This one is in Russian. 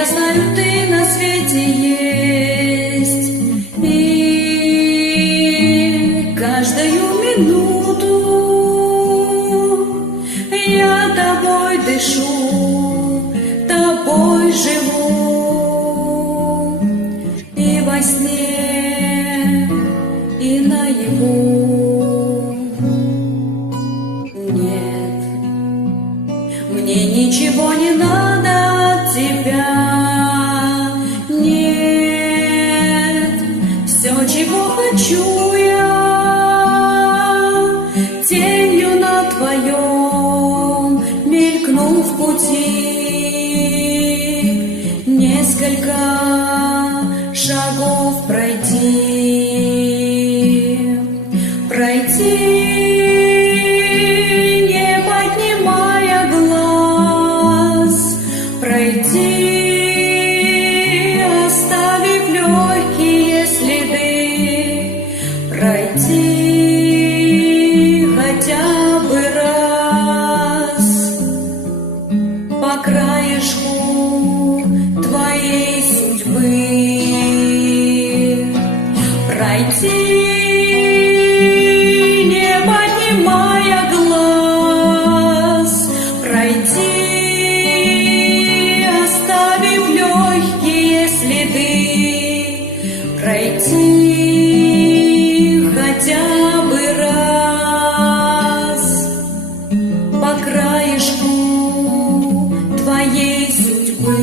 я знаю, ты на свете есть, и каждую минуту я тобой дышу, тобой живу, и во сне, и наяву. Нет, мне ничего не надо от тебя. Нет, все, чего хочу я, тенью на твоем мелькну в пути. Несколько шагов пройти, не поднимая глаз, пройти, оставив легкие следы, пройти хотя бы раз по краешку твоей судьбы, пройти, не поднимая глаз, пройти, оставив легкие следы, пройти хотя бы раз по краешку твоей судьбы.